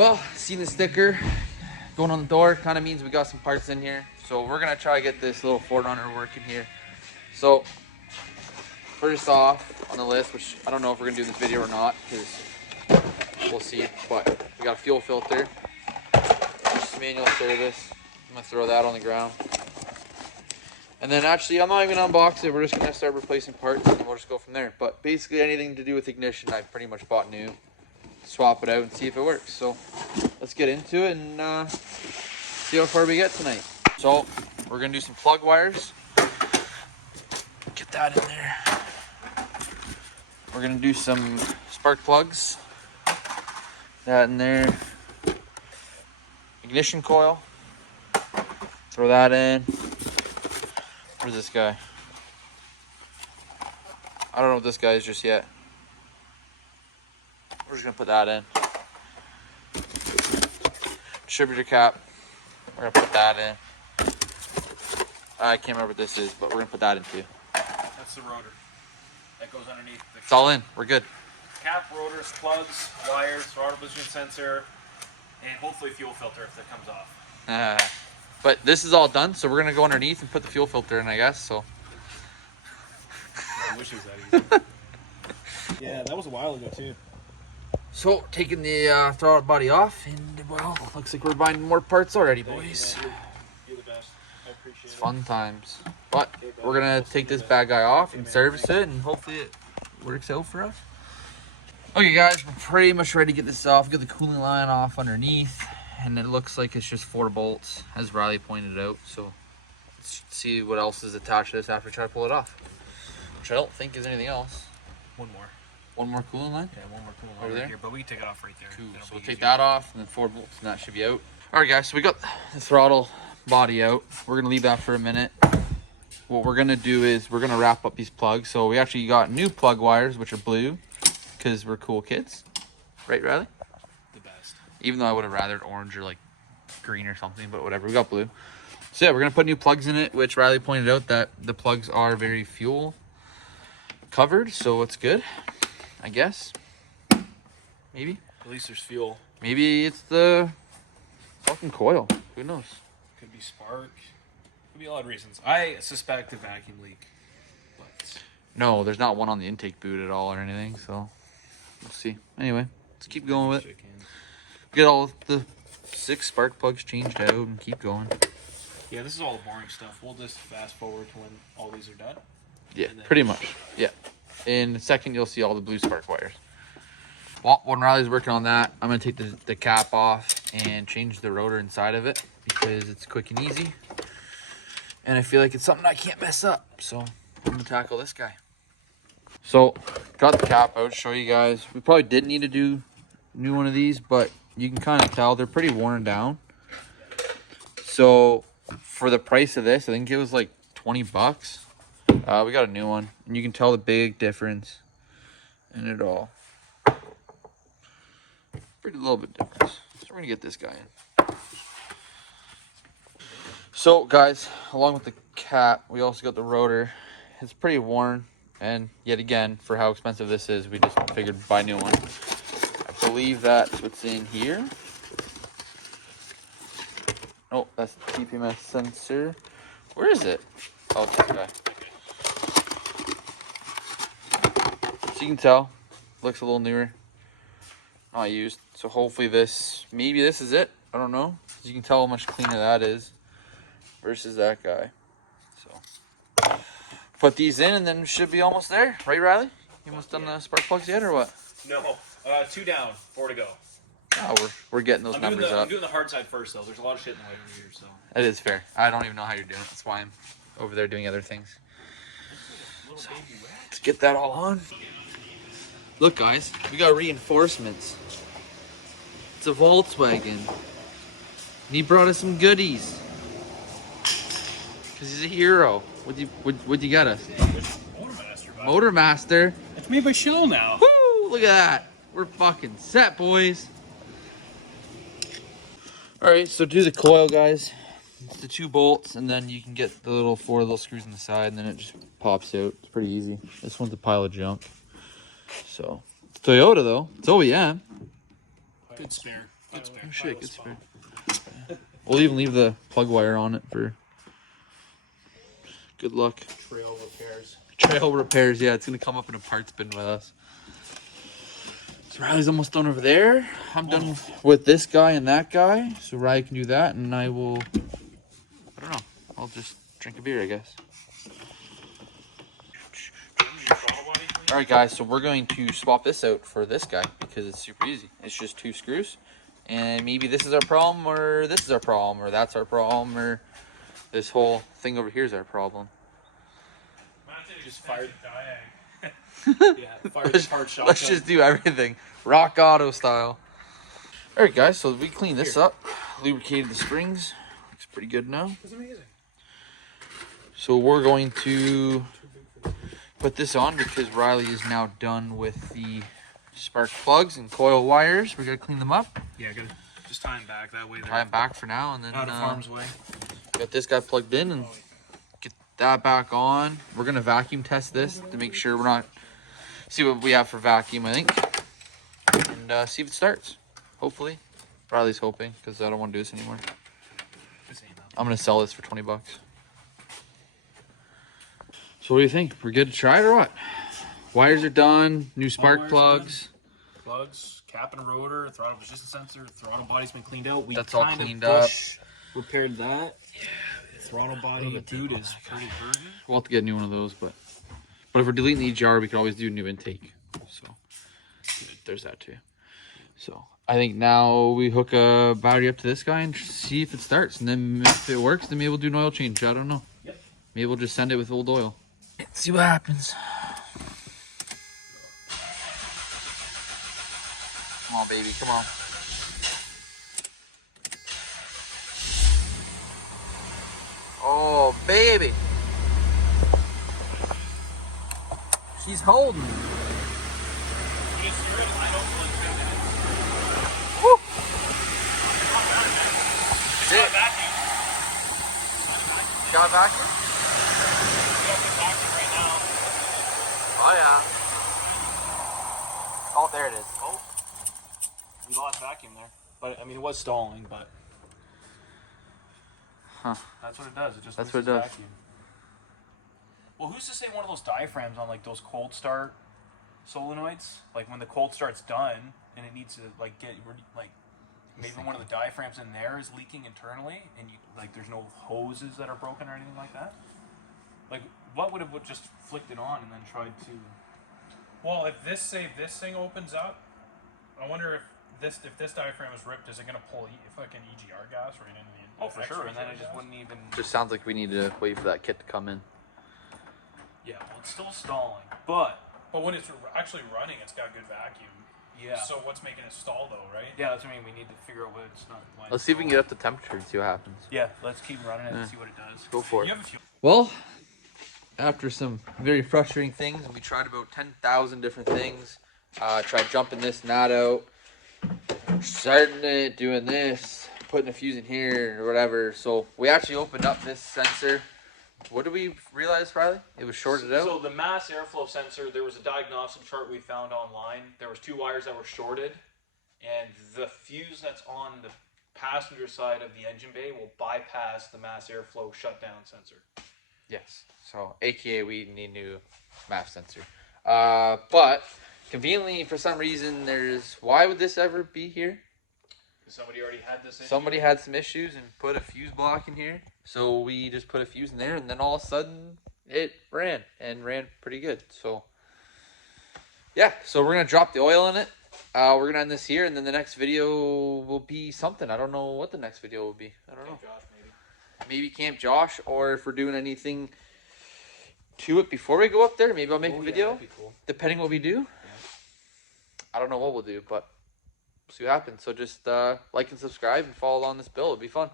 Well, seeing the sticker going on the door kind of means we got some parts in here. So we're going to try to get this little 4Runner working here. So first off on the list, which I don't know if we're going to do this video or not, because we'll see, but we got a fuel filter, just manual service. I'm going to throw that on the ground. And then actually, I'm not even going to unbox it. We're just going to start replacing parts and we'll just go from there. But basically anything to do with ignition, I pretty much bought new. Swap it out and see if it works. So let's get into it and see how far we get tonight. So we're going to do some plug wires. Get that in there. We're going to do some spark plugs. That in there. Ignition coil. Throw that in. Where's this guy? I don't know what this guy is just yet. We're just gonna put that in. Distributor cap. We're gonna put that in. I can't remember what this is, but we're gonna put that in too. That's the rotor. That goes underneath. It's all in. We're good. Cap, rotors, plugs, wires, throttle position sensor, and hopefully fuel filter if that comes off. But this is all done, so we're gonna go underneath and put the fuel filter in, I guess. So. I wish it was that easy. Yeah, that was a while ago too. So taking the throttle body off, and well, looks like we're buying more parts already, boys. You're the best. I appreciate it. It's fun times. But we're gonna take this bad guy off and service it, and hopefully it works out for us. Okay, guys, we're pretty much ready to get this off. Get the cooling line off underneath, and it looks like it's just 4 bolts, as Riley pointed out. So let's see what else is attached to this after we try to pull it off. Which I don't think is anything else. One more. One more cooling line? Yeah, one more cooling line over there here, but we can take it off right there. Cool. That'll So we'll be take easier. that off, and then 4 bolts, and that should be out. All right, guys, so we got the throttle body out. We're gonna leave that for a minute. What we're gonna do is we're gonna wrap up these plugs. So we actually got new plug wires, which are blue, because we're cool kids. Right, Riley? The best. Even though I would have rathered orange or like green or something, but whatever, we got blue. So yeah, we're gonna put new plugs in it, which Riley pointed out that the plugs are very fuel covered, so it's good, I guess. Maybe. At least there's fuel. Maybe it's the fucking coil. Who knows? Could be spark. Could be a lot of reasons. I suspect a vacuum leak, but No, there's not one on the intake boot at all or anything, so we'll see. Anyway, let's keep going with it. Get all the 6 spark plugs changed out and keep going. Yeah, this is all the boring stuff. We'll just fast forward to when all these are done. Yeah, pretty much. Yeah. In a second, you'll see all the blue spark wires. Well, when Riley's working on that, I'm going to take the cap off and change the rotor inside of it because it's quick and easy. And I feel like it's something I can't mess up. So I'm going to tackle this guy. So got the cap out, show you guys. We probably did need to do a new one of these, but you can kind of tell they're pretty worn down. So for the price of this, I think it was like 20 bucks. We got a new one, and you can tell the big difference in it all. Pretty little bit difference. So we're gonna get this guy in. So guys, along with the cap, we also got the rotor. It's pretty worn, and yet again, for how expensive this is, we just figured buy a new one. I believe that's what's in here. Oh, that's the TPMS sensor. Where is it? Oh, it's this guy. So you can tell, looks a little newer. Not used. So hopefully maybe this is it. I don't know. As you can tell how much cleaner that is versus that guy. So put these in and then we should be almost there. Right, Riley? You almost done the spark plugs yet or what? No. 2 down, 4 to go. Oh, we're getting those numbers up. I'm doing the hard side first, though. There's a lot of shit in the way over here, so. That is fair. I don't even know how you're doing it. That's why I'm over there doing other things. So, let's get that all on. Look, guys, we got reinforcements. It's a Volkswagen. And he brought us some goodies. Because he's a hero. What'd you get us? Motormaster, bud. Motormaster. It's made by Shell now. Woo! Look at that. We're fucking set, boys. Alright, so do the coil, guys. It's the 2 bolts, and then you can get the little 4 little screws on the side, and then it just pops out. It's pretty easy. This one's a pile of junk. So, it's Toyota, though. It's OEM. Good spare. Oh shit, good spare. We'll even leave the plug wire on it for good luck. Trail repairs. Trail repairs, yeah, it's gonna come up in a parts bin with us. So Riley's almost done over there. I'm done with this guy and that guy. So Riley can do that, and I will, I don't know, I'll just drink a beer, I guess. Alright guys, so we're going to swap this out for this guy because it's super easy. It's just 2 screws. And maybe this is our problem, or this is our problem, or that's our problem, or this whole thing over here is our problem. Just fired. Yeah, fired the hard shotgun. Let's just do everything. Rock Auto style. Alright guys, so we cleaned this up. Lubricated the springs. Looks pretty good now. That's amazing. So we're going to put this on because Riley is now done with the spark plugs and coil wires. We're going to clean them up. Yeah, gotta just tie them back that way. Tie them back for now, and then out of harm's way. Got this guy plugged in and get that back on. We're going to vacuum test this to make sure we're not... See what we have for vacuum, I think. And see if it starts. Hopefully. Riley's hoping, because I don't want to do this anymore. I'm going to sell this for 20 bucks. So what do you think? We're good to try it or what? Wires are done. New spark plugs. Plugs, cap and rotor, throttle resistance sensor, throttle body's been cleaned out. That's all cleaned up. Repaired that. Yeah. Throttle body, dude, is pretty hurting. We'll have to get a new one of those, but if we're deleting the EGR, we can always do a new intake. So there's that too. So I think now we hook a battery up to this guy and see if it starts. And then if it works, then maybe we'll do an oil change. I don't know. Yep. Maybe we'll just send it with old oil. See what happens. Come on, baby. Come on. Oh, baby. She's holding me. Woo. Got a vacuum? Oh yeah. Oh, there it is. Oh, we lost vacuum there. But I mean, it was stalling, but that's what it does. It just that's what it does. Vacuum. Well, who's to say one of those diaphragms on like those cold start solenoids, like when the cold start's done and it needs to like get like maybe one of the diaphragms in there is leaking internally, and you like there's no hoses that are broken or anything like that. Like, what would have just flicked it on and then tried to? Well, if this thing opens up, I wonder if this diaphragm is ripped, is it gonna pull fucking EGR gas right into the? Oh, for sure, and then it just wouldn't even. Just sounds like we need to wait for that kit to come in. Yeah, well, it's still stalling, but when it's actually running, it's got good vacuum. yeah. So what's making it stall though, right? Yeah, that's what I mean. We need to figure out what it's not. Let's see if we can get up to temperature and see what happens. Yeah, let's keep running it and see what it does. Go for it. You have a few. Well, after some very frustrating things, and we tried about 10,000 different things, tried jumping this and that out, starting it, doing this, putting a fuse in here or whatever. So we actually opened up this sensor. What did we realize, Riley? It was shorted out? So the mass airflow sensor, there was a diagnostic chart we found online. There was 2 wires that were shorted, and the fuse that's on the passenger side of the engine bay will bypass the mass airflow shutdown sensor. Yes. So, AKA we need new mass sensor. But conveniently, for some reason, why would this ever be here? Somebody already had this issue. Somebody had some issues and put a fuse block in here. So we just put a fuse in there, and then all of a sudden it ran pretty good. So yeah, so we're gonna drop the oil in it. We're gonna end this here, and then the next video will be something. I don't know what the next video will be. I don't know. Josh, Maybe Camp Josh, or if we're doing anything to it before we go up there, maybe I'll make a video. That'd be cool. Depending what we do. Yeah. I don't know what we'll do, but we'll see what happens. So just like and subscribe and follow along this build. It'll be fun.